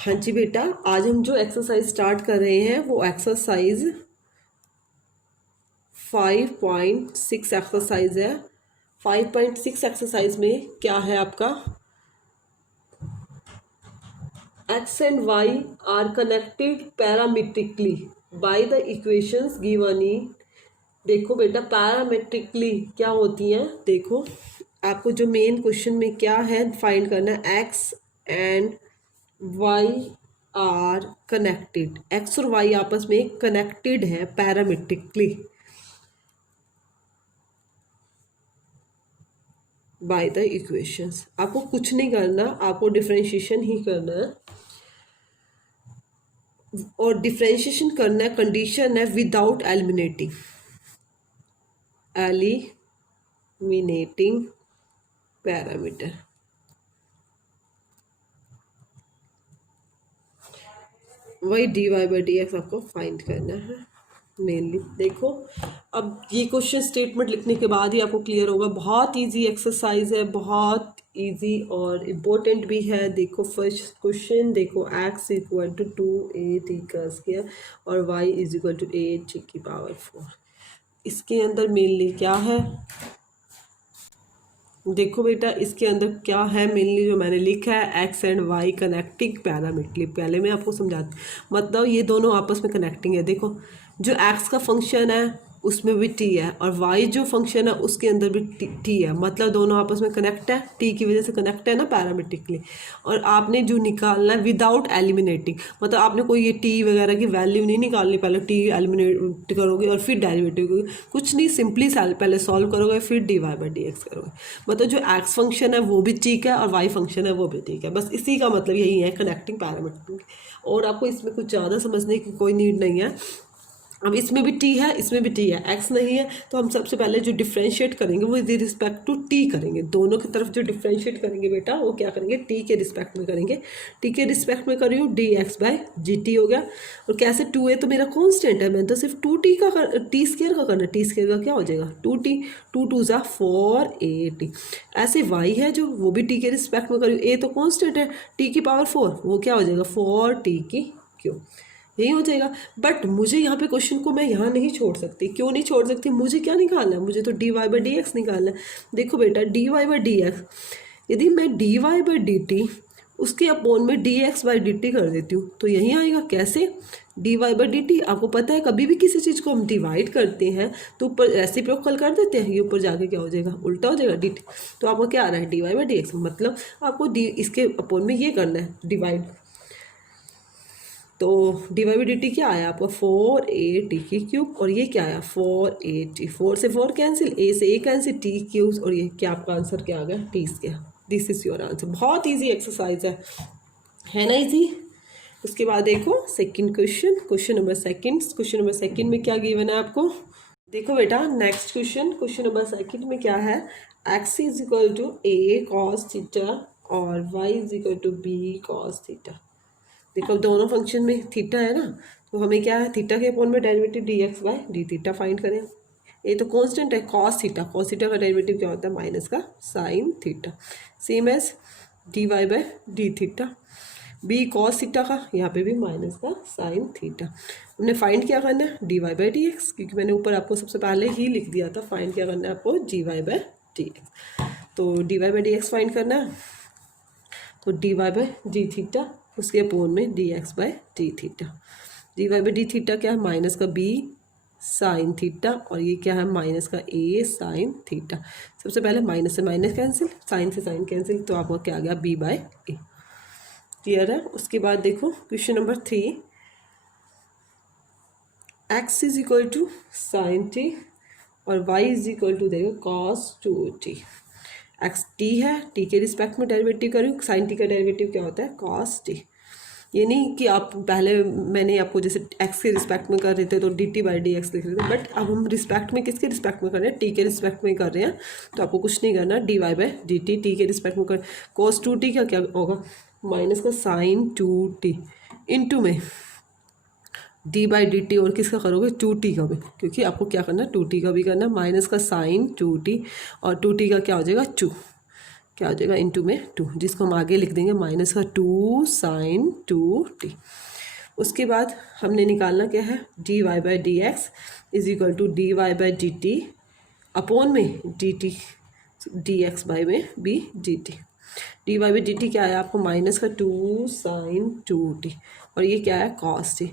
हाँ जी बेटा, आज हम जो एक्सरसाइज स्टार्ट कर रहे हैं वो एक्सरसाइज 5.6 एक्सरसाइज है। 5.6 एक्सरसाइज में क्या है आपका, x and y are connected parametrically by the equations given in. देखो बेटा, पैरामेट्रिकली क्या होती हैं, देखो आपको जो मेन क्वेश्चन में क्या है फाइंड करना है, x and y are connected, x और वाई आपस में कनेक्टेड है पैरामेट्रिकली बाय द इक्वेशंस। आपको कुछ नहीं करना, आपको डिफरेंशिएशन ही करना है, और डिफरेंशिएशन करना है, कंडीशन है विदाउट एलिमिनेटिंग पैरामीटर। वही d y by d x आपको फाइंड करना है मेनली। देखो अब ये क्वेश्चन स्टेटमेंट लिखने के बाद ही आपको क्लियर होगा। बहुत इजी एक्सरसाइज है, बहुत इजी और इम्पोर्टेंट भी है। देखो फर्स्ट क्वेश्चन, देखो एक्स इक्वल टू 2a का स्क्वायर और y इज इक्वल टू 8 4। इसके अंदर मेनली क्या है, देखो बेटा इसके अंदर क्या है मेनली जो मैंने लिखा है, एक्स एंड वाई कनेक्टिंग पैरामीट्रिकली। पहले मैं आपको समझाती, मतलब ये दोनों आपस में कनेक्टिंग है। देखो जो एक्स का फंक्शन है उसमें भी टी है और वाई जो फंक्शन है उसके अंदर भी टी है, मतलब दोनों आपस में कनेक्ट है, टी की वजह से कनेक्ट है ना पैरामीट्रिकली। और आपने जो निकालना है विदाउट एलिमिनेटिंग, मतलब आपने कोई ये टी वगैरह की वैल्यू नहीं निकालनी, पहले टी एलिमिनेट करोगे और फिर डेरिवेटिव करोगे, कुछ नहीं, सिंपली पहले सॉल्व करोगे फिर d y by d x करोगे। मतलब जो एक्स फंक्शन है वो भी ठीक है और वाई फंक्शन है वो भी ठीक है, बस इसी का मतलब यही है कनेक्टिंग पैरामीट्रिक। और आपको इसमें कुछ ज़्यादा समझने की कोई नीड नहीं है। अब इसमें भी टी है, इसमें भी टी है, एक्स नहीं है, तो हम सबसे पहले जो डिफ्रेंशिएट करेंगे वो विद रिस्पेक्ट टू टी करेंगे। दोनों की तरफ जो डिफ्रेंशिएट करेंगे बेटा वो क्या करेंगे, टी के रिस्पेक्ट में करेंगे। टी के रिस्पेक्ट में कर रही हूँ, d x by g t हो गया। और कैसे, टू ए तो मेरा कॉन्स्टेंट है, मैंने तो सिर्फ टू टी का टी स्केयर का करना है, टी स्केयर का क्या हो जाएगा 2t, 2 2 ज़ा 4a t। ऐसे वाई है जो वो भी टी के रिस्पेक्ट में कर रही हूँ, ए तो कॉन्स्टेंट है, टी की पावर 4, वो क्या हो जाएगा 4t की क्यूब, यही हो जाएगा। बट मुझे यहाँ पे क्वेश्चन को मैं यहाँ नहीं छोड़ सकती। क्यों नहीं छोड़ सकती, मुझे क्या निकालना है, मुझे तो d y by d x निकालना है। देखो बेटा d y by d x, यदि मैं d y by d t उसके अपोन में d x by d t कर देती हूँ तो यही आएगा। कैसे, d y by d t, आपको पता है कभी भी किसी चीज़ को हम डिवाइड करते हैं तो ऊपर रेसिप्रोकल कर देते हैं, ये ऊपर जाके क्या हो जाएगा, उल्टा हो जाएगा डी टी। तो आपको क्या आ रहा है d y by d x, मतलब आपको डी इसके अपोन में ये करना है डिवाइड। तो d y by d t क्या आया आपका 4a t की क्यूब, और ये क्या आया 4a t, 4 से 4 कैंसिल, a से a कैंसिल, t क्यूब, और ये क्या आपका आंसर क्या आ गया T square. This is your answer. बहुत इजी एक्सरसाइज है ना इजी। उसके बाद देखो second question, question number second में क्या गिवन है आपको। देखो बेटा नेक्स्ट क्वेश्चन नंबर सेकंड में क्या है, x is equal to a cos theta और y is equal to b cos theta. देखो दोनों फंक्शन में थीटा है ना, तो हमें क्या है, थीटा के अपोन में derivative d x by d theta find करें। ये तो कांस्टेंट है कॉस थीटा का डेरिवेटिव क्या होता है माइनस का sine theta, same as d y by d theta. B cos theta का, यहाँ पे भी माइनस का साइन थीटा। हमने फाइंड क्या करना है d y by d x, क्योंकि मैंने ऊपर आपको सबसे पहले ही लिख दिया था फाइंड क्या करना है आपको d y by d x. तो d y by d x find करना है, तो d y by d theta उसके अपोन में d x by d theta. D y by d theta क्या है, माइनस का बी साइन थीटा, और ये क्या है माइनस का ए साइन थीटा। सबसे पहले माइनस से माइनस कैंसिल, साइन से साइन कैंसिल, तो आपको क्या आ गया बी बाय ए। क्लियर है। उसके बाद देखो question number 3, x is equal to sine t और वाई इज इक्वल टू देखो कॉस 2t। एक्स टी है, टी के रिस्पेक्ट में डेरिवेटिव करूँ, साइन टी का डेरिवेटिव क्या होता है कॉस टी। ये नहीं कि आप पहले मैंने आपको जैसे एक्स के रिस्पेक्ट में कर रहे थे तो D T by d x लिख रहे थे, बट अब हम रिस्पेक्ट में किसके रिस्पेक्ट में कर रहे हैं, टी के रिस्पेक्ट में कर रहे हैं, तो आपको कुछ नहीं करना, d y by d t के रिस्पेक्ट में कर। कॉस 2t का क्या होगा माइनस का साइन 2t इंटू में डी बाई डी टी, और किसका करोगे 2t का भी, क्योंकि आपको क्या करना है 2t का भी करना है, माइनस का साइन 2t और 2t का क्या हो जाएगा 2। क्या हो जाएगा, इंटू में 2, जिसको हम आगे लिख देंगे माइनस का 2 साइन 2t। उसके बाद हमने निकालना क्या है, dy by d x is equal to dy by d t upon में d t d x by में b d t. D y by d t क्या है आपको, माइनस का 2 साइन 2t, और ये क्या है, कॉस टी।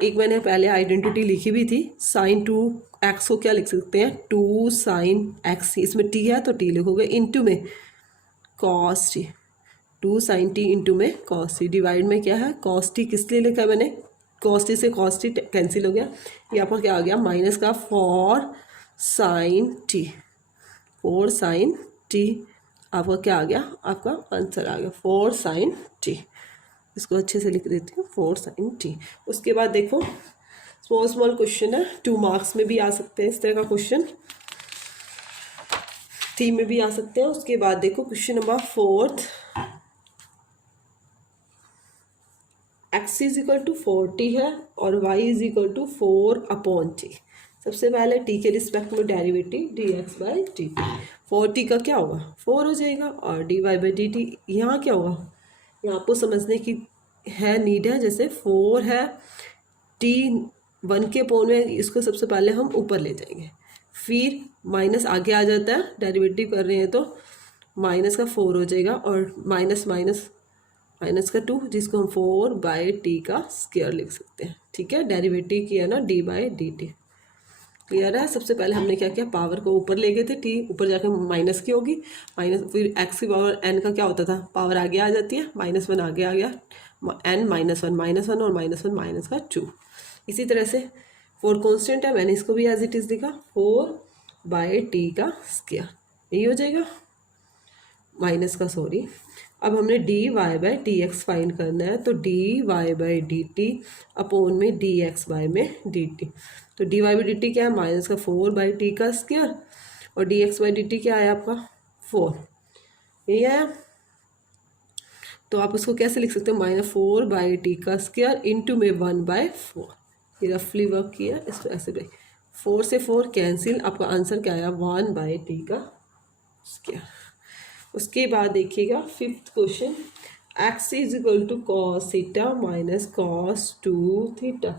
एक मैंने पहले आइडेंटिटी लिखी भी थी, साइन 2x को क्या लिख सकते हैं, 2 साइन x, इसमें t है तो t लिखोगे, इंटू में cos t, 2 sine t into में कॉस टी, डिवाइड में क्या है कॉस टी। किस लिए लिखा है मैंने, कॉस टी से कॉस टी कैंसिल हो गया, ये आपका क्या आ गया, माइनस का 4 साइन टी, 4 साइन टी, आपका क्या आ गया, आपका आंसर आ गया 4 साइन टी। इसको अच्छे से लिख देती हूँ, 4 साइन टी। उसके बाद देखो स्मॉल स्मॉल क्वेश्चन है, 2 मार्क्स में भी आ सकते हैं इस तरह का क्वेश्चन, 3 में भी आ सकते हैं। उसके बाद देखो question number 4, x is equal to 40 है और y is equal to 4 upon t. सबसे पहले t के रिस्पेक्ट में derivative dx by d t, 40 का क्या होगा 4 हो जाएगा, और dy बाई डी टी यहाँ क्या होगा, यहाँ आपको समझने की है नीड है, जैसे 4 है t 1 के अपॉन में, इसको सबसे पहले हम ऊपर ले जाएंगे, फिर माइनस आगे आ जाता है, डेरिवेटिव कर रहे हैं तो माइनस का 4 हो जाएगा, और माइनस माइनस माइनस का 2, जिसको हम 4 बाई टी का स्क्वायर लिख सकते हैं। ठीक है, डेरिवेटिव किया ना D by d T, clear है। सबसे पहले हमने क्या किया, पावर को ऊपर ले गए थे, टी ऊपर जाकर माइनस की होगी, माइनस, फिर एक्स की पावर एन का क्या होता था, पावर आगे आ जाती है, -1 आगे आ गया, एन -1 और -1 माइनस का 2। इसी तरह से 4 कॉन्स्टेंट है, मैंने इसको भी एज इट इज़ लिखा, 4 बाई टी का स्क्वायर, यही हो जाएगा, माइनस का सॉरी। अब हमने d y by d x find करना है, तो d y by d t upon में डी एक्स बाई में डी टी। तो d y by d t क्या है, माइनस का 4 बाई टी का स्क्वायर, और d x by d t क्या है आपका 4, यही आया। तो आप उसको कैसे लिख सकते हो, -4 बाई टी का स्क्वायर इंटू में 1 बाई 4, ये रफली वर्क किया, इसको ऐसे ब्रेक, 4 से 4 कैंसिल, आपका आंसर क्या आया 1 बाई टी का स्क्वायर। उसके बाद देखिएगा 5th question, x is equal to cos theta minus cos 2 theta,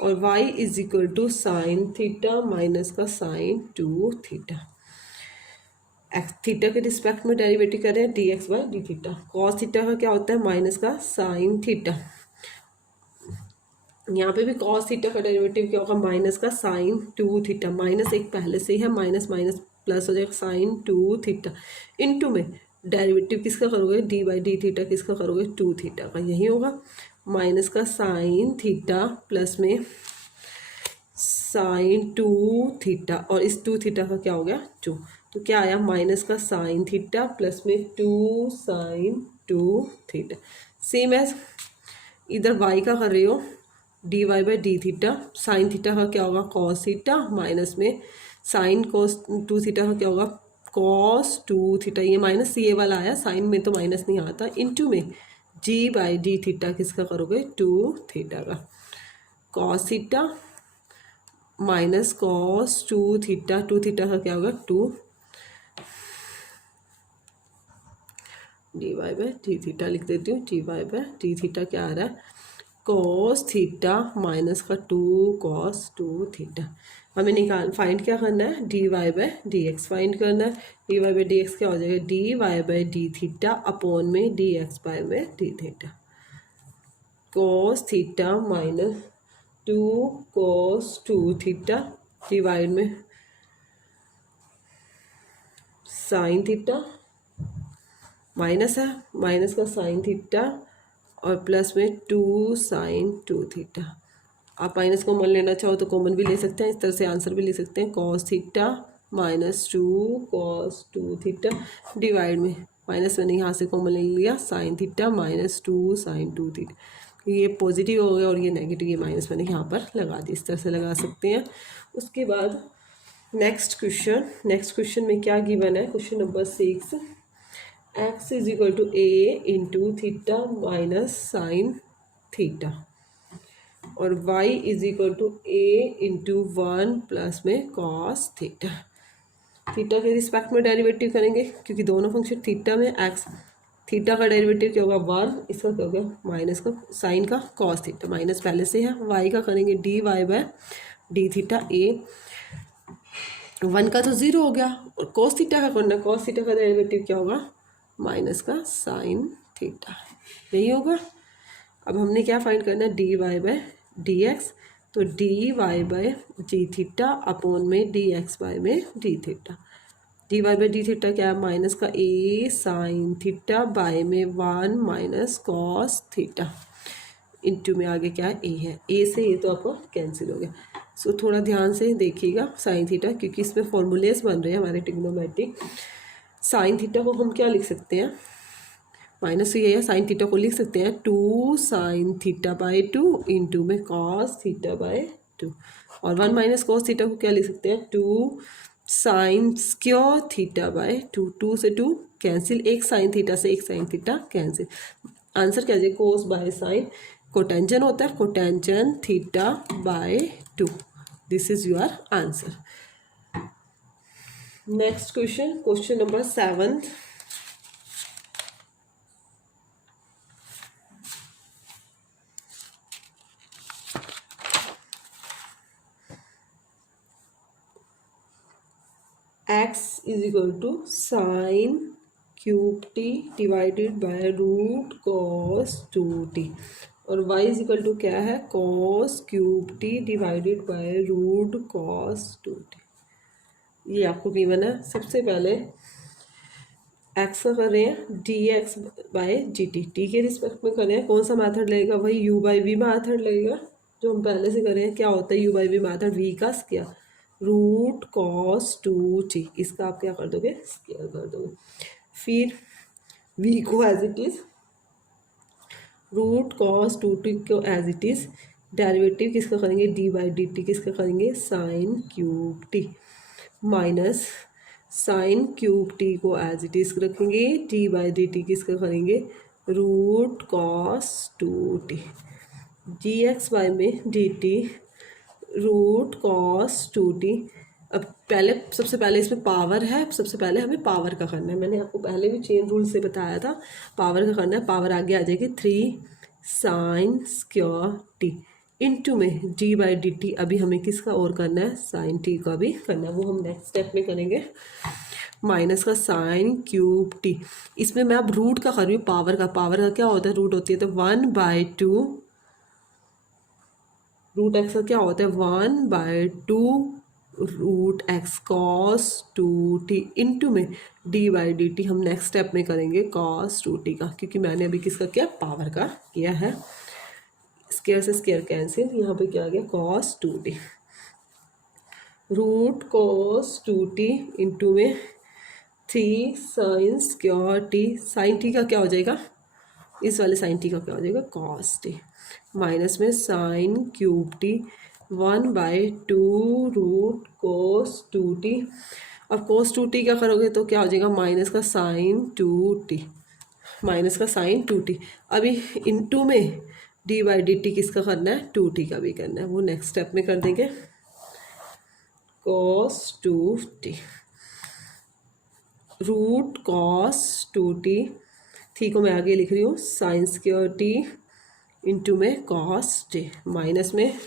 और y is equal to sine theta minus का साइन 2 थीटा। एक्स थीटा के रिस्पेक्ट में डेरिवेटिव कर रहे हैं dx by d theta. Cos theta का क्या होता है, माइनस का साइन थीटा, यहाँ पे भी कॉस थीटा का डेरिवेटिव क्या होगा, माइनस का साइन 2 थीटा, माइनस एक पहले से ही है, माइनस माइनस प्लस हो जाएगा साइन 2 थीटा, इनटू में डेरिवेटिव किसका करोगे, डी बाई डी थीटा किसका करोगे, 2 थीटा का, यही होगा, माइनस का साइन थीटा प्लस में साइन 2 थीटा, और इस 2 थीटा का क्या हो गया 2, तो क्या आया, माइनस का साइन थीटा प्लस में 2 साइन 2 थीटा। सेम एज इधर y का कर रही हो, d y by d theta, sine theta का क्या होगा कॉस थीटा, माइनस में साइन कॉस 2 थीटा का क्या होगा कॉस 2 थीटा, ये माइनस ये वाला आया, साइन में तो माइनस नहीं आता, इनटू में जी बाई डी थीटा किसका करोगे 2 थीटा का, cos theta minus cos 2 theta, 2 theta का क्या होगा 2 d y by d theta लिख देती हूँ, d y by d theta क्या आ रहा है कॉस थीटा माइनस का 2 कॉस 2 थीटा। हमें फाइंड क्या करना है, d y by d x find करना है, d y by d x क्या हो जाएगा, d y by d theta upon में डी एक्स बाई में d theta, cos theta minus 2 cos 2 theta divide में साइन थीटा, माइनस है, minus का साइन थीटा और प्लस में 2 साइन 2 थीटा। आप माइनस कॉमन लेना चाहो तो कॉमन भी ले सकते हैं, इस तरह से आंसर भी ले सकते हैं, cos theta minus 2 cos 2 theta divide में माइनस मैंने यहाँ से कॉमन ले लिया sine theta minus 2 sine 2 theta, ये पॉजिटिव हो गया और ये नेगेटिव, ये माइनस मैंने यहाँ पर लगा दी, इस तरह से लगा सकते हैं। उसके बाद नेक्स्ट क्वेश्चन में क्या गिवन है, question number 6, x is equal to a into theta minus sine theta और y is equal to a into 1 plus में कॉस थीटा। थीटा के रिस्पेक्ट में डेरिवेटिव करेंगे क्योंकि दोनों फंक्शन थीटा में एक्स, थीटा का डेरिवेटिव क्या होगा 1, इसका क्या हो गया माइनस का साइन का कॉस थीटा, माइनस पहले से है, वाई का करेंगे d y by d theta a, 1 का तो 0 हो गया, और कॉस थीटा का करना, कॉस थीटा का डेरिवेटिव क्या होगा माइनस का साइन थीटा, यही होगा। अब हमने क्या फाइंड करना है d y by d x, तो d y by d theta upon में डी एक्स बाय में d theta, d y by d theta क्या है माइनस का ए साइन थीटा बाय में 1 माइनस कॉस थीटा, इंटू में आगे क्या है ए है, ए से ये तो आपको कैंसिल हो गया। सो थोड़ा ध्यान से देखिएगा साइन थीटा, क्योंकि इसमें फॉर्मूलेस बन रहे हैं हमारे ट्रिग्नोमेट्रिक। साइन थीटा को हम क्या लिख सकते हैं, माइनस ये है, साइन थीटा को लिख सकते हैं 2 साइन थीटा बाय 2 इंटू में कॉस थीटा बाय 2, और 1 माइनस कॉस थीटा को क्या लिख सकते हैं 2 साइन स्क्वायर थीटा बाय 2, 2 से 2 कैंसिल, एक साइन थीटा से एक साइन थीटा कैंसिल, आंसर क्या जाए कोस बाय साइन, कोटेंजन होता है cotangent theta by 2, this is your answer. Next question, question number 7, x is equal to sin cube t divided by root cos 2t, और y is equal to क्या है cos cube t divided by root cos 2t, ये आपको given है। सबसे पहले x का कर रहे हैं d x by g t, t के रिस्पेक्ट में कर रहे हैं, कौन सा मेथड लगेगा वही u बाई वी मेथड लगेगा जो हम पहले से कर रहे हैं। क्या होता है u by v method, v का स्क्वायर रूट कॉस 2t, इसका आप क्या कर दोगे स्क्वायर कर दोगे, फिर v को as it is root cos 2t को एज इट इज डेरिवेटिव किसका करेंगे डी बाई डी टी, किसका करेंगे sine cube t, minus sine cube t को एज इट इज रखेंगे, डी बाई डी टी किसका करेंगे root cos 2t, d x by में d t root cos 2t। अब पहले सबसे पहले इसमें पावर है, सबसे पहले हमें पावर का करना है, मैंने आपको पहले भी चेन रूल से बताया था पावर का करना है, पावर आगे आ जाएगी 3 साइन स्क्वायर टी इंटू में डी बाई डी टी, अभी हमें किसका और करना है साइन टी का भी करना है, वो हम नेक्स्ट स्टेप में करेंगे, माइनस का साइन क्यूब टी, इसमें मैं अब रूट का कर रही हूँ, पावर का क्या होता है रूट होती है तो 1/2 रूट एक्स का क्या होता है 1/2 root x cos 2t into में डी बाई डी टी, हम नेक्स्ट स्टेप में करेंगे कॉस 2t का, क्योंकि मैंने अभी किसका किया पावर का किया है, स्क्वायर से स्क्वायर कैंसिल, यहाँ पे क्या आ गया cos 2t, root cos 2t into में 3 sine square t, sine t का क्या हो जाएगा इस वाले साइन टी का क्या हो जाएगा कॉस टी, माइनस में साइन क्यूब टी 1/2 रूट कोस 2t, और कोस 2t क्या करोगे तो क्या हो जाएगा माइनस का साइन 2t, माइनस का साइन 2t, अभी इनटू में डी बाई डी टी किसका करना है 2t का भी करना है, वो नेक्स्ट स्टेप में कर देंगे cos 2t root cos 2t, थी को मैं आगे लिख रही हूँ साइन स्क्वायर टी इंटू में कॉस टी, माइनस में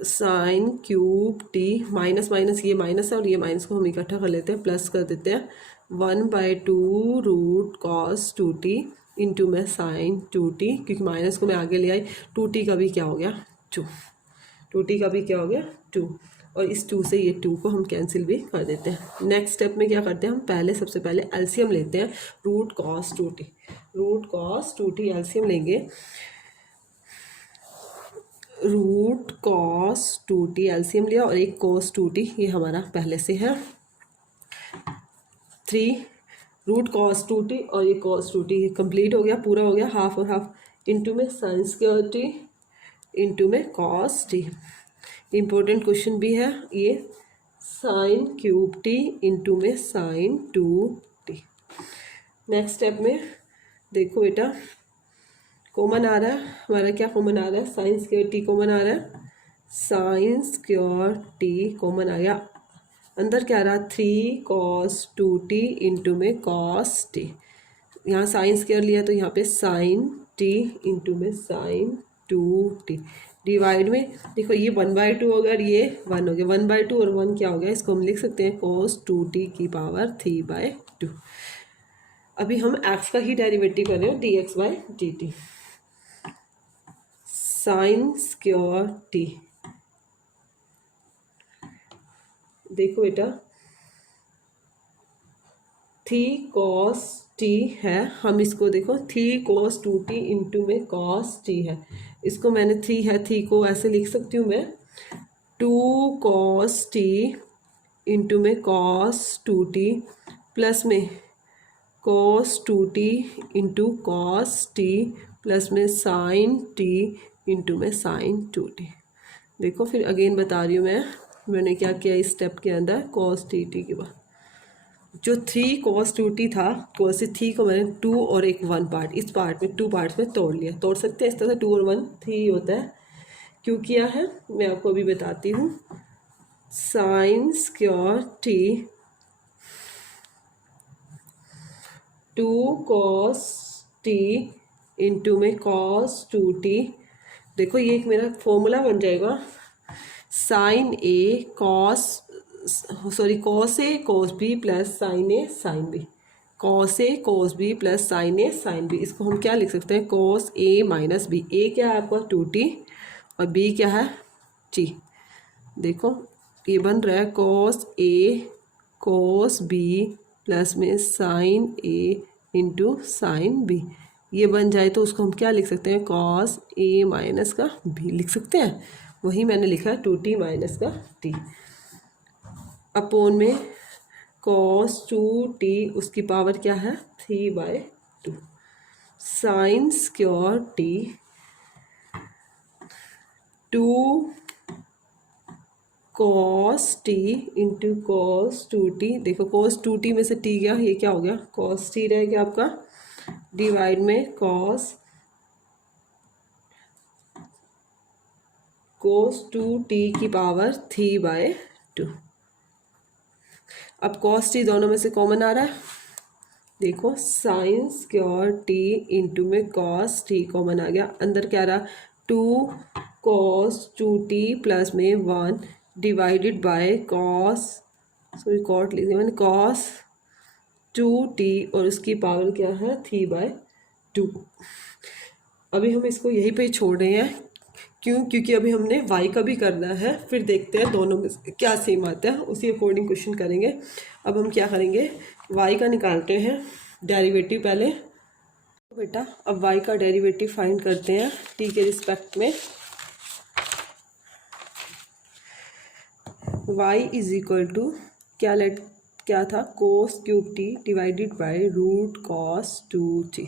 sign cube t, minus minus ये माइनस है और ये माइनस को हम इकट्ठा कर लेते हैं प्लस कर देते हैं 1/2 रूट कॉस 2t इंटू में साइन 2t, क्योंकि माइनस को मैं आगे ले आई 2t का भी क्या हो गया 2, 2t का भी क्या हो गया 2, और इस 2 से ये 2 को हम कैंसिल भी कर देते हैं। नेक्स्ट स्टेप में क्या करते हैं हम पहले सबसे पहले एलसीएम लेते हैं root cos 2t, root cos 2t LCM लेंगे, रूट कॉस 2t एलसीएम लिया और एक कॉस 2t ये हमारा पहले से है 3 रूट कॉस 2t और ये कॉस 2t कंप्लीट हो गया पूरा हो गया हाफ और हाफ, इंटू में साइन स्क्वायर टी इंटू में कॉस टी, इम्पोर्टेंट क्वेश्चन भी है ये साइन क्यूब टी इंटू में साइन 2t। नेक्स्ट स्टेप में देखो बेटा कॉमन आ रहा है हमारा, क्या कॉमन आ रहा है साइन स्क्वायर टी कॉमन आ रहा है, साइन स्क्वायर टी कॉमन आ गया, अंदर क्या रहा 3 cos 2t इंटू में cos t, यहाँ साइन स्क्वायर लिया तो यहाँ पे साइन t इंटू में साइन 2t डिवाइड में देखो ये 1/2 हो गया और ये 1 हो गया, 1/2 और 1 क्या हो गया, इसको हम लिख सकते हैं cos 2t की पावर 3/2। अभी हम x का ही डेरिवेटिव कर रहे हो dx/dt, साइन स्क्वायर t, देखो बेटा 3 cos t है, हम इसको देखो 3 cos 2t इंटू में cos t है, इसको मैंने 3 है 3 को ऐसे लिख सकती हूँ मैं 2 cos t इंटू में cos 2t प्लस में cos 2t into cos t plus में sin t इंटू में sin 2t। देखो फिर अगेन बता रही हूँ मैंने क्या किया इस स्टेप के अंदर, cos t के बाद जो 3 cos 2t था, cos 3 को मैंने 2 और एक 1 पार्ट, इस पार्ट में 2 पार्ट्स में तोड़ लिया, तोड़ सकते हैं इस तरह से 2 और 1 3 होता है। क्यों किया है मैं आपको अभी बताती हूँ, sine square t 2 cos t into में cos 2t, देखो ये एक मेरा फॉर्मूला बन जाएगा, sign A cos A cos B plus sign A sine B, cos A cos B plus sign A sine B, इसको हम क्या लिख सकते हैं कॉस ए माइनस बी, ए क्या है आपका 2t और बी क्या है t। देखो ये बन रहा है cos A cos B plus में साइन ए इंटू साइन बी, ये बन जाए तो उसको हम क्या लिख सकते हैं कॉस ए माइनस का बी लिख सकते हैं, वही मैंने लिखा है 2t माइनस का t अपोन में cos 2t उसकी पावर क्या है 3/2, sine square t 2 cos t into cos 2t, देखो cos 2t में से t गया, ये क्या हो गया cos t रह गया आपका, डिवाइड में cos 2t की पावर 3/2। अब cos t दोनों में से कॉमन आ रहा है, देखो साइन स्क्वायर t इंटू में cos t कॉमन आ गया, अंदर क्या रहा 2 cos 2t प्लस में 1 डिवाइडेड बाय cos कॉट लिख दिया मैंने cos 2t और उसकी पावर क्या है 3/2। अभी हम इसको यहीं पे छोड़ रहे हैं, क्योंकि अभी हमने y का भी करना है, फिर देखते हैं दोनों में क्या सेम आता है, उसी अकॉर्डिंग क्वेश्चन करेंगे। अब हम क्या करेंगे y का निकालते हैं डेरिवेटिव पहले, तो बेटा अब y का डेरिवेटिव फाइंड करते हैं t के रिस्पेक्ट में। y इज इक्वल टू क्या था cos cube t divided by root cos 2t,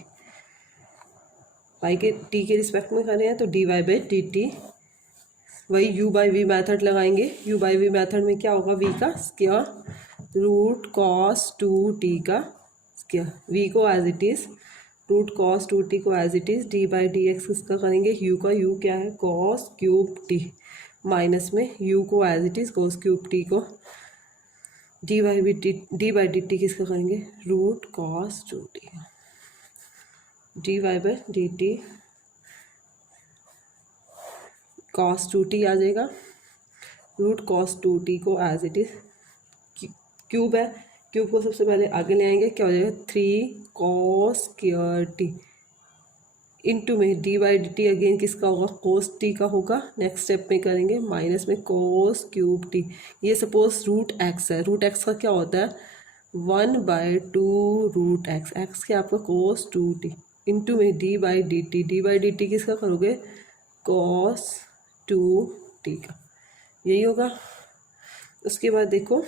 y के t के रिस्पेक्ट में कर रहे हैं तो dy/dt, वही u/v मेथड लगाएंगे, u/v मेथड में क्या होगा v का स्क्वायर रूट cos 2t का स्क्वायर, v को as it is root cos 2t को एज इट इज़ d/dx किसका करेंगे u का, u क्या है cos क्यूब t माइनस में u को as it is cos cube t को dy/dt किसका करेंगे root cos 2t, dy/dt cos 2t आ जाएगा, रूट cos 2t को एज इट इज क्यूब है, क्यूब को सबसे पहले आगे ले आएंगे, क्या हो जाएगा 3 cos स्क्वायर t इंटू में dy/dt अगेन किसका होगा cos t का होगा, नेक्स्ट स्टेप में करेंगे माइनस में cos क्यूब t, ये सपोज रूट x है, रूट x का क्या होता है 1/2 रूट x क्या आपका cos 2t इंटू में dy/dt किसका करोगे cos 2t का, यही होगा। उसके बाद देखो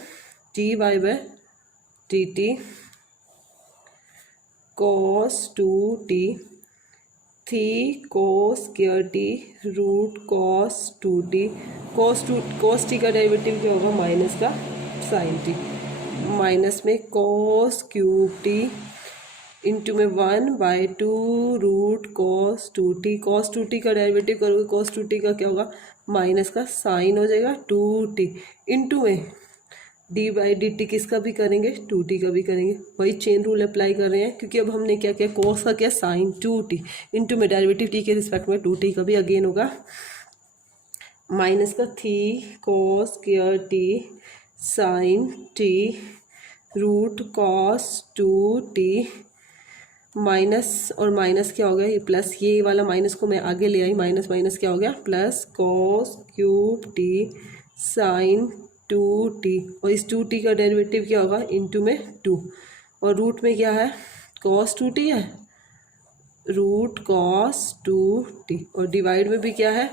dy/dt cos 2t 3 cos square t root cos 2t, cos t का डेरिवेटिव क्या होगा माइनस का sin t, माइनस में cos क्यूब t इंटू में 1/2 रूट cos 2t का डेरिवेटिव करोगे cos 2t का क्या होगा माइनस का साइन हो जाएगा 2t इंटू में डी बाई डी टी किसका भी करेंगे, टू टी का भी करेंगे। वही चेन रूल अप्लाई कर रहे हैं, क्योंकि अब हमने क्या किया, कोस का क्या साइन टू टी इंटू में डेरिवेटिव टी के रिस्पेक्ट में टू टी का भी अगेन होगा माइनस का थी cos square t sine t root cos two t minus और माइनस क्या हो गया, ये प्लस, ये वाला माइनस को मैं आगे ले आई, माइनस माइनस क्या हो गया plus cos cube T sign two t, और इस टू टी का डेरिवेटिव क्या होगा इनटू में टू, और रूट में क्या है कॉस टू टी है, रूट कॉस टू टी, और डिवाइड में भी क्या है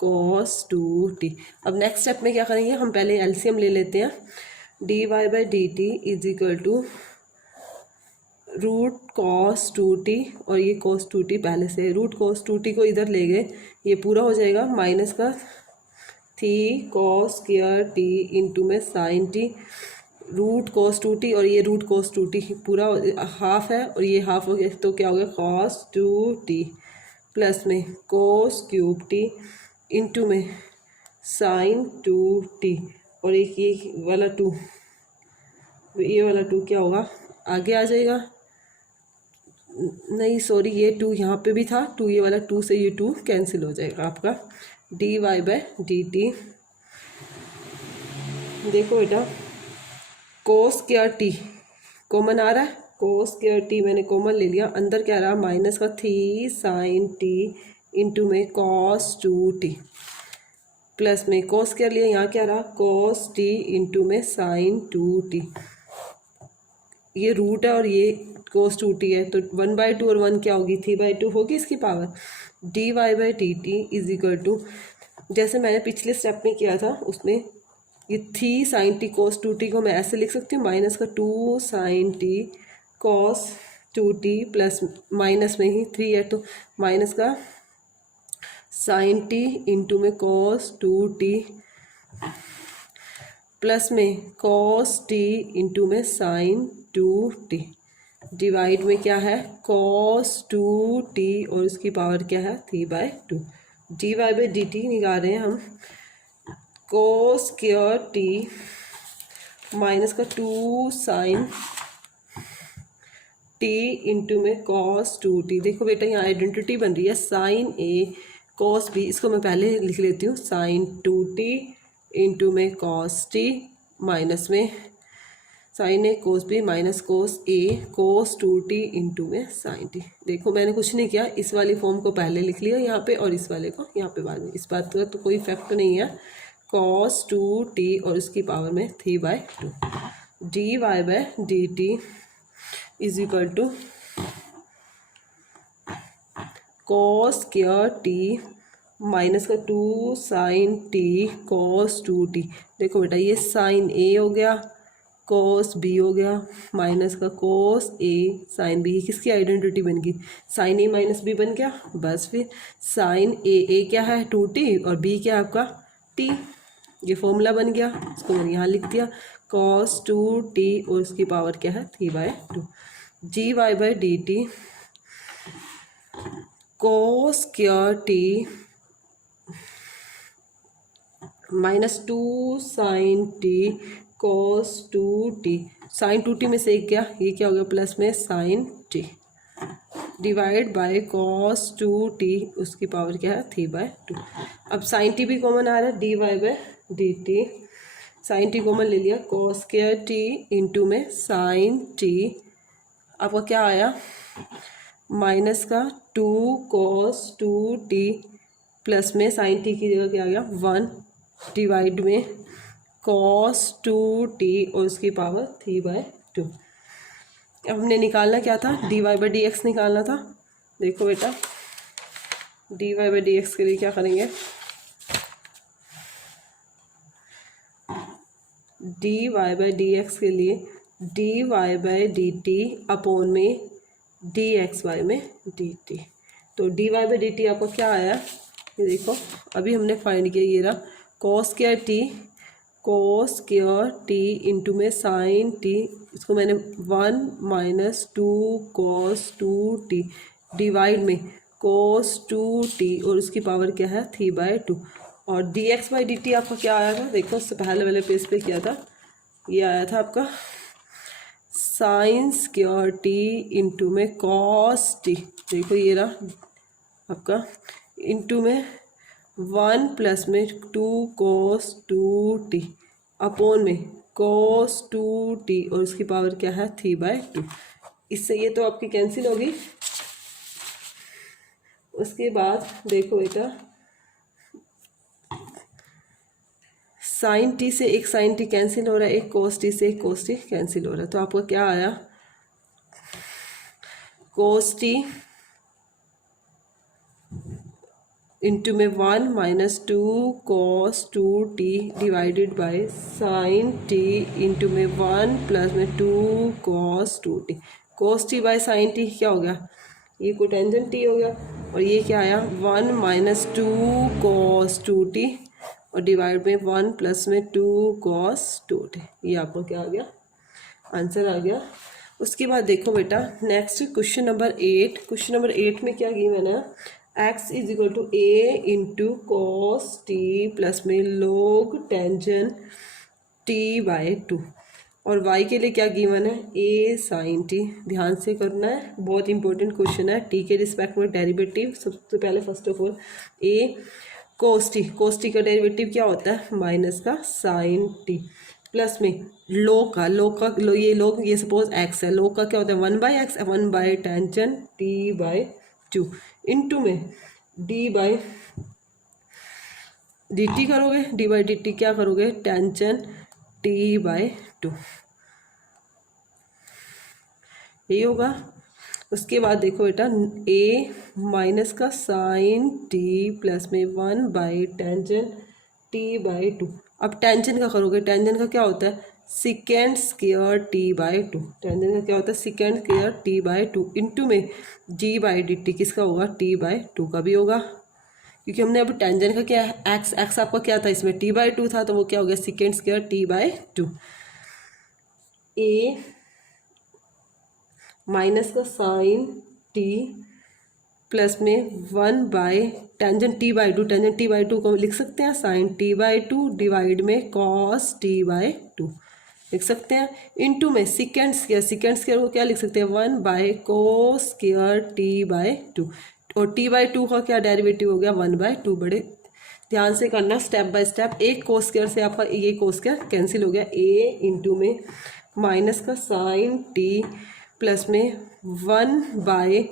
कॉस टू टी। अब नेक्स्ट स्टेप में क्या करेंगे, हम पहले एलसीएम ले लेते हैं। D y by d t is equal to root cos two t, और ये कॉस टू टी पहले से है, रूट कॉस टू टी को इधर ले गए, ये पूरा हो जाएगा माइनस का थी कॉस स्क्वायर टी इंटू में sine t root cos two t, और ये रूट कॉस टू टी पूरा हाफ है और ये हाफ हो गया, तो क्या हो गया कॉस टू टी प्लस में कोस क्यूब टी इंटू में साइन टू टी, और एक ये वाला टू, ये वाला टू क्या होगा आगे आ जाएगा, नहीं सॉरी ये टू यहाँ पे भी था, टू ये वाला टू से ये टू कैंसिल हो जाएगा आपका। D y by d t, देखो बेटा कोस स्क्वायर टी कॉमन आ रहा है, कोस स्क्वायर टी मैंने कॉमन ले लिया, अंदर क्या रहा माइनस का थी साइन टी इंटू में कॉस टू टी प्लस में कोस स्क्वायर लिया, यहाँ क्या रहा कॉस टी इंटू में साइन टू टी, ये रूट है और ये कोस टू टी है, तो 1/2 और 1 क्या होगी 3/2 होगी इसकी power. D y by d t is equal to, जैसे मैंने पिछले स्टेप में किया था उसमें ये थी sine t cos two t को मैं ऐसे लिख सकती हूँ माइनस का two sine t cos two t plus minus में ही थ्री है तो माइनस का साइन टी इंटू में कोस टू टी प्लस में कॉस टी इंटू में साइन टू टी, डिवाइड में क्या है कॉस टू टी और इसकी पावर क्या है 3/2। D y by d t निकाल रहे हैं हम, कोस स्क्वायर टी माइनस का टू साइन टी इंटू में कॉस टू टी। देखो बेटा यहाँ आइडेंटिटी बन रही है साइन ए कॉस बी, इसको मैं पहले लिख लेती हूँ साइन टू टी इंटू में कॉस टी माइनस में sine a cos b minus cos a cos two t into में साइन टी। देखो मैंने कुछ नहीं किया, इस वाली फॉर्म को पहले लिख लिया यहाँ पे और इस वाले को यहाँ पे बाद में, इस बात का तो कोई इफेक्ट नहीं है। कॉस टू टी और इसकी पावर में 3/2। D y by d t is equal to cos square t minus का two sine t cos two t. देखो बेटा ये साइन ए हो गया कॉस बी हो गया माइनस का कॉस ए साइन बी, किसकी आइडेंटिटी बन गई साइन ए माइनस बी बन गया। बस फिर साइन ए क्या है 2t और बी क्या है आपका t, ये फॉर्मूला बन गया, इसको मैंने यहाँ लिख दिया कॉस 2t और इसकी पावर क्या है 3/2। जी y by d t cos square t minus two sine t cos 2t, sine 2t में से एक गया, ये क्या हो गया प्लस में sine t divide by cos 2t उसकी पावर क्या है 3/2। अब साइन टी भी कॉमन आ रहा है, d y by d t sine t common ले लिया कॉस स्क्वायर टी इंटू में साइन टी, आपका क्या आया माइनस का 2 कॉस 2t प्लस में साइन टी की जगह क्या आ गया 1 डिवाइड में कॉस 2t और उसकी पावर 3/2। अब हमने निकालना क्या था d y by d x निकालना था। देखो बेटा d y by d x के लिए क्या करेंगे, d y by d x के लिए d y by d t upon में डी एक्स वाई में डी टी। तो d y by d t आपको क्या आया, ये देखो अभी हमने फाइंड किया, ये रहा कॉस स्क्वायर टी कोस स्क्वायर टी इंटू में साइन टी, इसको मैंने 1 माइनस 2 कॉस 2t डिवाइड में कॉस 2t और उसकी पावर क्या है 3/2। और d x by d T आपका क्या आया था, देखो उससे पहले वाले पेज पे किया था ये आया था आपका साइन स्क्वायर टी इंटू में कॉस टी। देखो ये रहा आपका इंटू में 1 प्लस में 2 cos 2t अपोन में cos 2t और उसकी पावर क्या है 3/2। इससे ये तो आपकी कैंसिल होगी। उसके बाद देखो बेटा साइन टी से एक साइन टी कैंसिल हो रहा है, एक कोस टी से एक कोस टी कैंसिल हो रहा है। तो आपको क्या आया कोस टी इंटू में 1 minus 2 cos 2t divided by sine t into में 1 प्लस में 2 cos 2t। cos t by sine T क्या हो गया, ये कोटेंजेंट टी हो गया। और ये क्या आया 1 माइनस 2 cos 2t और डिवाइड में 1 प्लस में 2 cos 2t। ये आपको क्या आ गया, आंसर आ गया। उसके बाद देखो बेटा next question number 8। Question number 8 में क्या की मैंने x is equal to a into cos t plus में log टेंजन t/2 और y के लिए क्या गिवन है a साइन t। ध्यान से करना है, बहुत इंपॉर्टेंट क्वेश्चन है। t के रिस्पेक्ट में डेरिवेटिव सबसे पहले first of all a cos t का डेरिवेटिव क्या होता है माइनस का साइन टी प्लस में ये सपोज x है, लोग का क्या होता है 1/x 1/टेंजन t/2 इंटू में d/dt करोगे, d/dt क्या करोगे टेंजन t/2 यही होगा। उसके बाद देखो बेटा a माइनस का साइन t प्लस में 1/टेंजन t/2। अब टेंजन का करोगे, टेंजन का क्या होता है सेकेंड स्क्वायर t/2। टेंजन का क्या होता है सेकेंड स्क्वायर t/2 इंटू में d/dt किसका होगा t/2 का भी होगा, क्योंकि हमने अब टेंजन का क्या है x आपका क्या था इसमें t/2 था, तो वो क्या हो गया second square t/2। a minus का साइन t प्लस में 1/टेंजन t/2 को लिख सकते हैं साइन t/2 डिवाइड में कॉस t/2 लिख सकते हैं इंटू में सेकेंड स्क्वायर को क्या लिख सकते हैं 1/कोस स्क्वायर t/2 और t/2 का क्या डेरिवेटिव हो गया 1/2। बड़े ध्यान से करना स्टेप बाय स्टेप। एक कोस स्क्वायर से आपका ये कोस स्क्वायर कैंसिल हो गया। a इंटू में माइनस का साइन t प्लस में 1/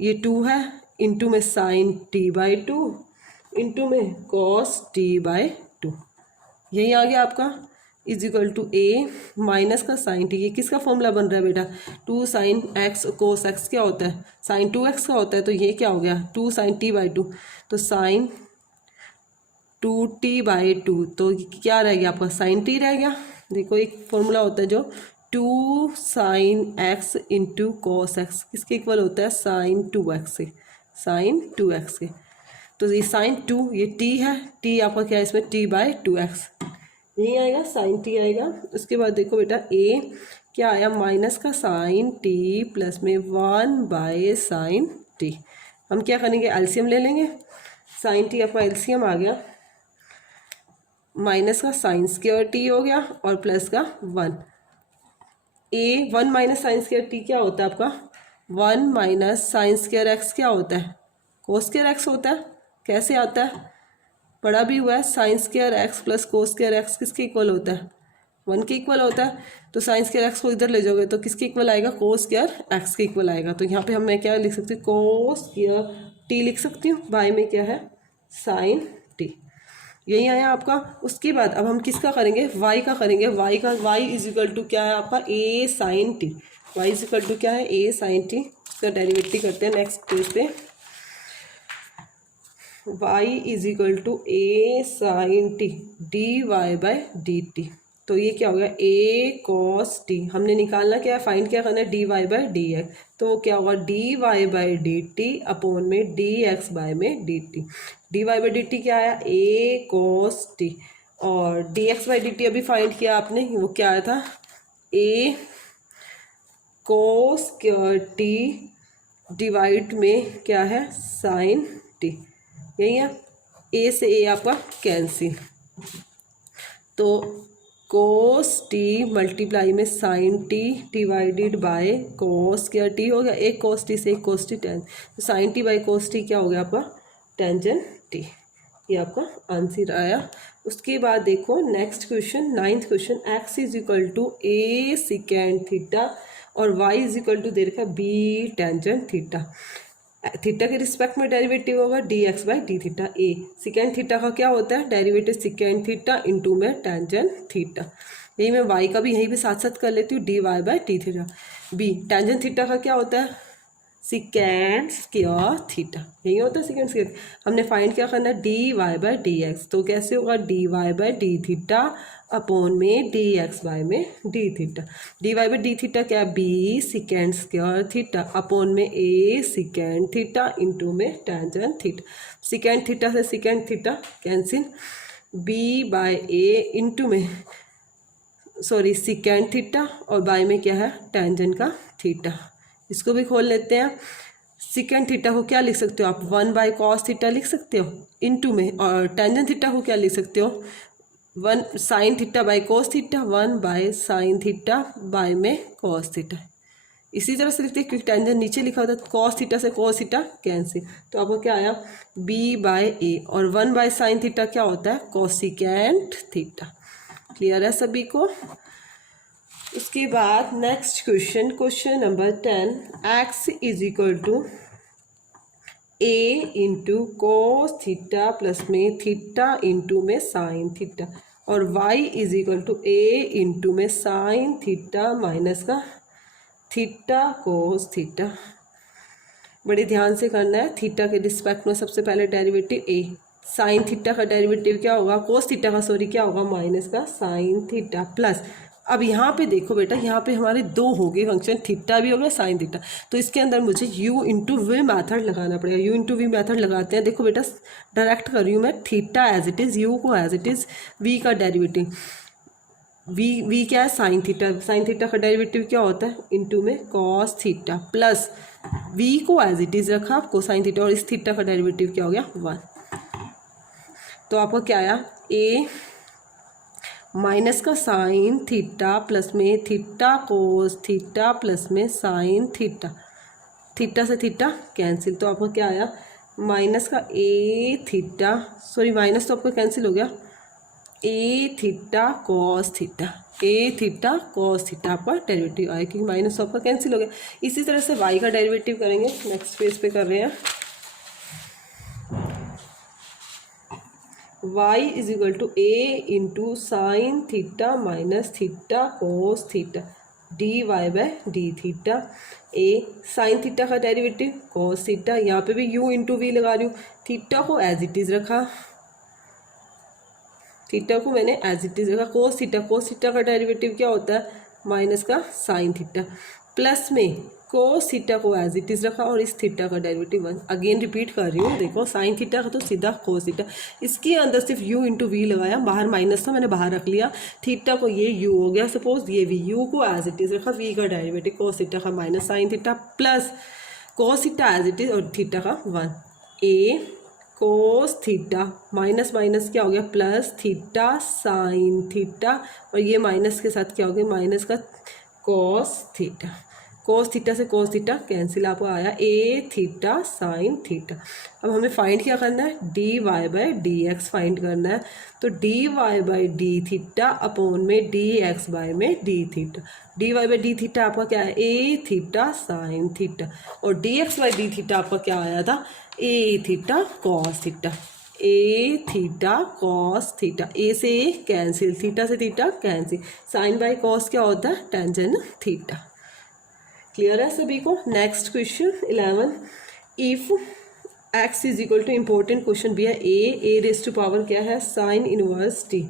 ये 2 है इंटू में साइन t/2 इंटू में कॉस t/2। यही आ गया आपका is equal to a minus का साइन t। ये किसका फॉर्मूला बन रहा है बेटा 2 साइन x कोस x क्या होता है साइन 2x का होता है, तो ये क्या हो गया 2 साइन t/2 तो साइन 2t/2 तो क्या रह गया आपका साइन t रह गया। देखो एक फॉर्मूला होता है जो 2 sine x into cos x किसके इक्वल होता है साइन 2x के, साइन 2x के। तो ये साइन 2 ये t है, t आपका क्या है इसमें t/2x यही आएगा साइन t आएगा। उसके बाद देखो बेटा a क्या आया माइनस का साइन t प्लस में 1/साइन t। हम क्या करेंगे एलसीएम ले लेंगे। साइन t आपका एलसीएम आ गया माइनस का साइन स्क्वायर t हो गया और प्लस का 1 1 माइनस साइन स्क्वायर t क्या होता है आपका 1 माइनस साइन स्क्वायर x क्या होता है कोस स्क्वायर x होता है। कैसे आता है पढ़ा भी हुआ है sine square x plus cos square x किसके इक्वल होता है 1 के इक्वल होता है। तो साइन स्क्वायर x को इधर ले जाओगे तो किसके इक्वल आएगा कोस स्क्वायर x के इक्वल आएगा। तो यहाँ पे हम मैं क्या लिख सकती हूँ कोस स्क्वायर t लिख सकती हूँ, बाय में क्या है साइन t। यही आया आपका। उसके बाद अब हम किसका करेंगे y का करेंगे। y इज इक्वल टू क्या है आपका a sine t। y is equal to क्या है a साइन t। इसका डेरिवेटिव करते हैं नेक्स्ट पेज पे। y is equal to a sine t dy/dt। तो ये क्या हो गया a cos t। हमने निकालना क्या है फाइंड क्या करना है dy/dx। तो क्या होगा dy/dt अपोन में dx बाय में dt। dy/dt क्या आया a cos t और dx/dt अभी फाइंड किया आपने, वो क्या आया था a cos t डिवाइड में क्या है साइन t। यही है a से a आपका कैंसिल। तो कोस टी मल्टीप्लाई में sine t divided by cos, क्या टी हो गया, एक कोस टी से एक कोस टी टेन, तो sine t by cos t क्या हो गया आपका, टेंजेंट टी। ये आपका आंसर आया। उसके बाद देखो next question, 9th question, x is equal to a secant theta और वाई इज इक्वल टू दे रखा है बी टेंजेंट थीटा। थीटा के रिस्पेक्ट में डेरिवेटिव होगा d x by d theta. A secant theta का क्या होता है, डेरिवेटिव सिकेंड थीटा इंटू में टेंजेंट थीटा। यही मैं वाई का भी यहीं पे साथ साथ कर लेती हूँ, d y by d theta. B tangent theta का क्या होता है, सिकेंड स्क्वायर थीटा, यही होता है सिकेंड स्क्वायर। हमने फाइंड क्या करना है, d y by d x, तो कैसे होगा, d y by d theta upon में डी एक्स वाई में d theta. D y by d theta क्या है, b secant square theta upon में ए सिकेंड थीटा इंटू में टेंजेंट थीटा। सिकेंड थीटा से secant theta cancel, b by a into में sorry secant theta और by में क्या है, टेंजेंट का थीटा। इसको भी खोल लेते हैं। सिकेंड थीटा को क्या लिख सकते हो आप, 1 बाय कॉस थीटा लिख सकते हो इनटू में, और टेंजेंट थीटा को क्या लिख सकते हो, 1 sine theta by cos theta, 1 by sine theta by में कॉस थीटा। इसी तरह से लिखते हैं क्योंकि टेंजेंट नीचे लिखा होता है, कॉस थीटा से कॉस थीटा कैंसिल, तो आपको क्या आया, बी बाय ए, और 1 बाय साइन थीटा क्या होता है, कोसिकेंट थीटा। क्लियर है सभी को। उसके बाद next question, question number 10, x is equal to a into cos theta plus में थीटा इंटू में साइन थीटा, और y is equal to a into में साइन थीटा माइनस का थीटा कोस थीटा। बड़े ध्यान से करना है, थीटा के रिस्पेक्ट में सबसे पहले डेरिवेटिव ए, साइन थीटा का डेरिवेटिव क्या होगा, कोस थीटा का सॉरी क्या होगा, माइनस का साइन थीटा प्लस। अब यहाँ पे देखो बेटा, यहाँ पे हमारे दो हो गए फंक्शन, थीटा भी हो गया साइन थीटा, तो इसके अंदर मुझे u इंटू वी मैथड लगाना पड़ेगा। u इंटू वी मैथड लगाते हैं। देखो बेटा डायरेक्ट कर रही हूँ मैं, theta as it is, u को एज इट इज़, v का डेरिवेटिव, v क्या है, साइन थीटा, साइन थीटा का डेरिवेटिव क्या होता है, इंटू में कॉस थीटा प्लस v को एज इट इज़ रखा आपको साइन थीटा, और इस थीटा का डेरिवेटिव क्या हो गया 1। तो आपको क्या आया, a माइनस का साइन थीटा प्लस में थीटा कोस थीटा प्लस में साइन थीटा, थीटा से थीटा कैंसिल, तो आपको क्या आया, माइनस का ए थीटा, सॉरी माइनस तो आपका कैंसिल हो गया, ए theta cos theta, a theta cos theta आपका डेरिवेटिव आया, क्योंकि माइनस तो आपका कैंसिल हो गया। इसी तरह से वाई का डेरिवेटिव करेंगे, नेक्स्ट पेज पे कर रहे हैं। y is equal to a into sine theta minus theta cos theta d y by d theta. A sine theta का डेरिवेटिव कोस थीटा, यहाँ पे भी u इंटू वी लगा रही हूँ, थीटा को एज इट इज़ रखा, थीटा को मैंने एज इट इज़ रखा, कोस थीटा का डेरिवेटिव क्या होता है, माइनस का साइन थीटा प्लस में कोस थीटा को एज इट इज़ रखा, और इस थीटा का डेरिवेटिव 1। अगेन रिपीट कर रही हूँ, देखो साइन थीटा का तो सीधा कोस थीटा, इसके अंदर सिर्फ u इंटू वी लगाया, बाहर माइनस था मैंने बाहर रख लिया, थीटा को ये u हो गया सपोज, ये v, u को एज इट इज़ रखा, v का डेरिवेटिव कोस थीटा का minus sine theta plus cos theta as it is और थीटा का 1। a cos theta minus minus क्या हो गया, प्लस थीटा साइन थीटा, और ये माइनस के साथ क्या हो गया, माइनस का कॉस थीटा, कोस थीटा से कोस थीटा कैंसिल, आपको आया ए थीटा साइन थीटा। अब हमें फाइंड क्या करना है, d y by d x find करना है, तो d y by d theta upon में डी एक्स बाई में d theta. D y by d theta आपका क्या है, ए थीटा साइन थीटा, और d x by d theta आपका क्या आया था, a theta cos theta, a theta cos theta, a से ए कैंसिल, थीटा से theta cancel, sine by cos क्या होता है, टेंजेंट थीटा। क्लियर है सभी को। Next question 11, if x is equal to, important question भी है, ए रेज टू पावर क्या है, साइन इनवर्स टी,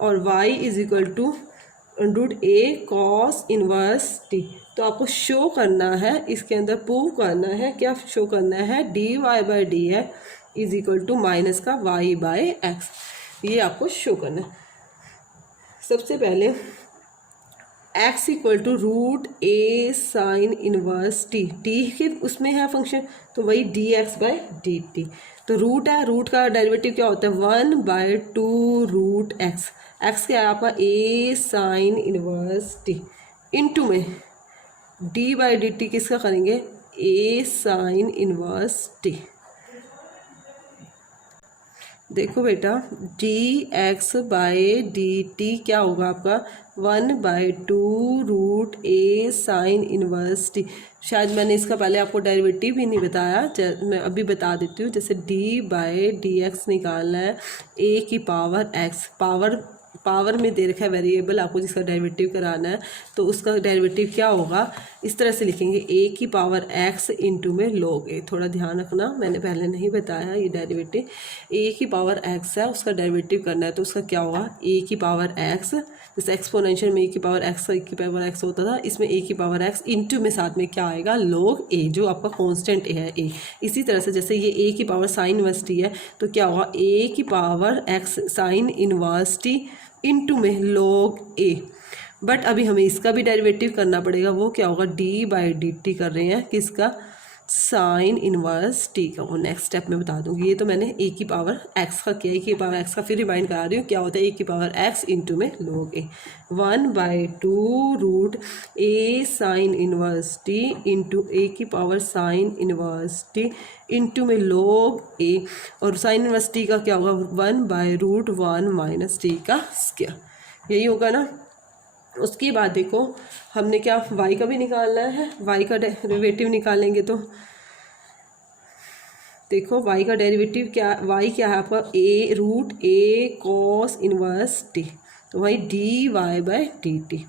और y is equal to root a cos inverse t. तो आपको शो करना है, इसके अंदर प्रूव करना है, क्या शो करना है, डी वाई बाई डी है इज इक्वल टू माइनस का वाई बाई एक्स, ये आपको शो करना है। सबसे पहले x equal to root a sine inverse t, t के उसमें है फंक्शन तो वही d x by d t. तो रूट है, रूट का डेरिवेटिव क्या होता है 1/2 रूट एक्स, एक्स क्या है आपका ए साइन इनवर्स टी, इनटू में डी बाई डी टी किसका करेंगे ए साइन इनवर्स टी। देखो बेटा D x by d t क्या होगा आपका 1/2 root a sine inverse T. शायद मैंने इसका पहले आपको डेरिवेटिव भी नहीं बताया, मैं अभी बता देती हूँ। जैसे डी बाई डी एक्स निकालना है ए की पावर एक्स, पावर में दे रखा है वेरिएबल आपको जिसका डेरिवेटिव कराना है, तो उसका डेरिवेटिव क्या होगा इस तरह से लिखेंगे ए की पावर एक्स इंटू में log ए। थोड़ा ध्यान रखना, मैंने पहले नहीं बताया ये डेरिवेटिव, ए की पावर एक्स है उसका डेरिवेटिव करना है तो उसका क्या होगा ए की पावर एक्स, जैसे एक्सपोनेंशियल में ए की पावर एक्स होता था, इसमें ए की पावर एक्स इंटू में साथ में क्या आएगा log ए, जो आपका कॉन्स्टेंट है ए। इसी तरह से जैसे ये ए की पावर साइन इनवर्स टी है तो क्या होगा ए की power x sign inverse t into में log ए। बट अभी हमें इसका भी डेरिवेटिव करना पड़ेगा, वो क्या होगा डी बाई डी टी कर रहे हैं किसका साइन इनवर्स टी का, वो नेक्स्ट स्टेप में बता दूंगी। ये तो मैंने ए की पावर एक्स का किया, ए की पावर एक्स का फिर रिमाइंड करा रही हूँ क्या होता है ए की पावर एक्स इंटू में log A 1/2 root a sine inverse t into ए की power sine inverse t into में log ए, और साइन इनवर्स टी का क्या होगा 1/√1 माइनस टी का स्क्वायर, यही होगा ना। उसके बाद देखो हमने क्या y का भी निकालना है, y का डेरिवेटिव निकालेंगे तो देखो y का डेरिवेटिव क्या, y क्या है आपका a root a cos inverse t, तो वही d y by d t.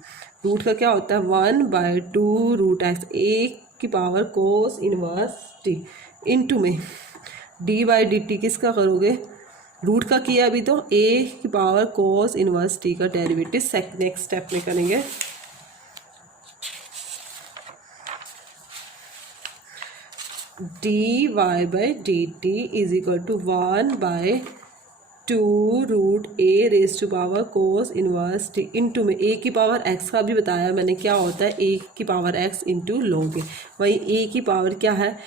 Root का क्या होता है 1/2 रूट एक्स ए की power cos inverse t into में डी बाई डी टी किसका करोगे रूट का किया अभी तो ए की पावर कोस इनवर्स टी का डेरिवेटिव नेक्स्ट स्टेप में करेंगे। D y by d t is equal to 1/2 root a raise to power cos inverse t into में ए की पावर एक्स का भी बताया मैंने क्या होता है ए की पावर एक्स इंटू log ए, वही ए की पावर क्या है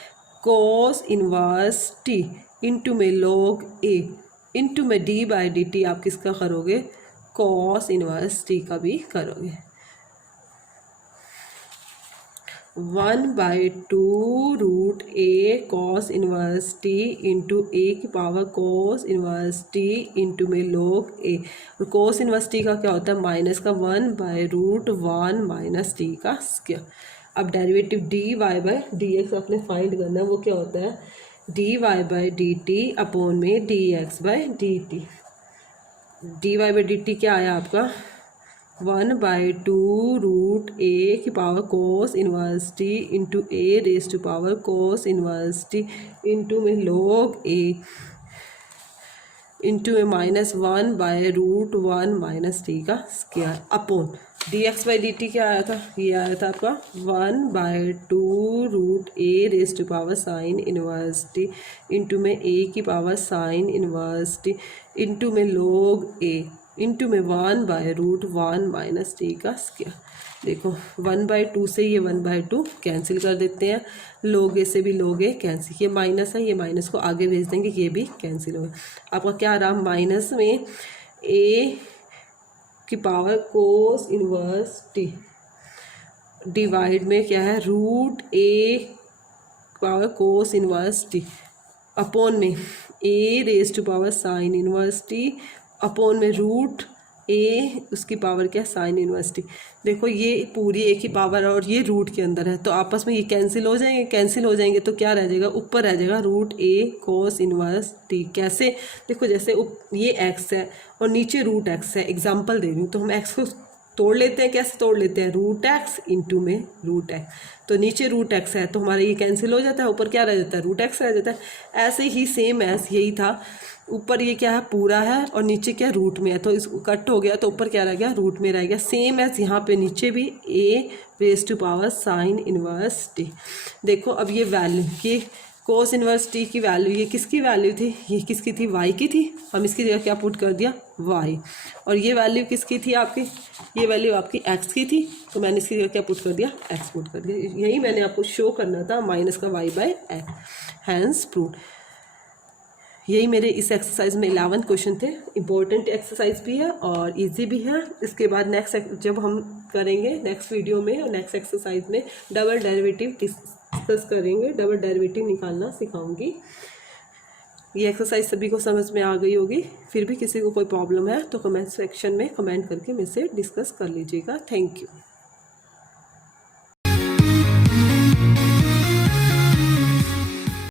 कोस इनवर्स टी इंटू में log ए इंटू में डी बाई डी टी आप किसका करोगे कॉस इनवर्स टी का भी करोगे। 1/2 root a cos inverse t into ए की power cos inverse t into में log ए, और कोस इनवर्स टी का क्या होता है माइनस का 1/√1 माइनस टी का स्क्वायर। अब derivative d y by d x अपने फाइंड करना है, वो क्या होता है d y by d t upon में d x by d t. D y by d t क्या आया आपका 1/2 रूट ए की power cos inverse t into a raise to power cos inverse t into में log a into में -1/√1 minus t का square upon d x by d t क्या आया था, ये आया था आपका 1/2 root a raise to power sine inverse t into में ए की power sine inverse t into में log ए इंटू में 1/√1 माइनस टी का स्क्वायर। देखो 1/2 से ये 1/2 कैंसिल कर देते हैं, log ए से भी log ए कैंसिल, ये माइनस है ये माइनस को आगे भेज देंगे ये भी कैंसिल होगा। आपका क्या रहा माइनस में ए की power cos inverse t divide में क्या है root a power cos inverse t upon में a raise to power sine inverse t upon में रूट ए उसकी पावर क्या साइन इनवर्स टी। देखो ये पूरी ए की पावर है और ये रूट के अंदर है तो आपस में ये कैंसिल हो जाएंगे तो क्या रह जाएगा ऊपर रह जाएगा रूट ए कोस इनवर्स टी। कैसे देखो जैसे ये एक्स है और नीचे रूट एक्स है, एग्जाम्पल दे रही हूँ तो हम एक्स को तोड़ लेते हैं, कैसे तोड़ लेते हैं रूट एक्स इंटू में रूट एक्स, तो नीचे रूट एक्स है तो हमारा ये कैंसिल हो जाता है, ऊपर क्या रह जाता है रूट एक्स रह जाता है। ऐसे ही सेम ऐस यही था, ऊपर ये क्या है पूरा है और नीचे क्या रूट में है तो इसको कट हो गया तो ऊपर क्या रह गया रूट में रह गया। सेम एज यहाँ पे नीचे भी a raise to power sine inverse t. देखो अब ये वैल्यू ये कोस इनवर्स टी की वैल्यू, ये किसकी वैल्यू थी, ये किसकी थी, वाई की थी, हम इसकी जगह क्या पुट कर दिया, वाई। और ये वैल्यू किसकी थी आपकी, ये वैल्यू आपकी एक्स की थी, तो मैंने इसकी जगह क्या पुट कर दिया, एक्स पुट कर दिया। यही मैंने आपको शो करना था, माइनस का y by x, hence prove. यही मेरे इस एक्सरसाइज में 11 क्वेश्चन थे। इंपॉर्टेंट एक्सरसाइज भी है और इजी भी है। इसके बाद नेक्स्ट जब हम करेंगे नेक्स्ट वीडियो में और नेक्स्ट एक्सरसाइज में डबल डेरिवेटिव डिस्कस करेंगे, डबल डेरिवेटिव निकालना सिखाऊंगी। ये एक्सरसाइज सभी को समझ में आ गई होगी। फिर भी किसी को कोई प्रॉब्लम है तो कमेंट सेक्शन में कमेंट करके मुझसे डिस्कस कर लीजिएगा। Thank you.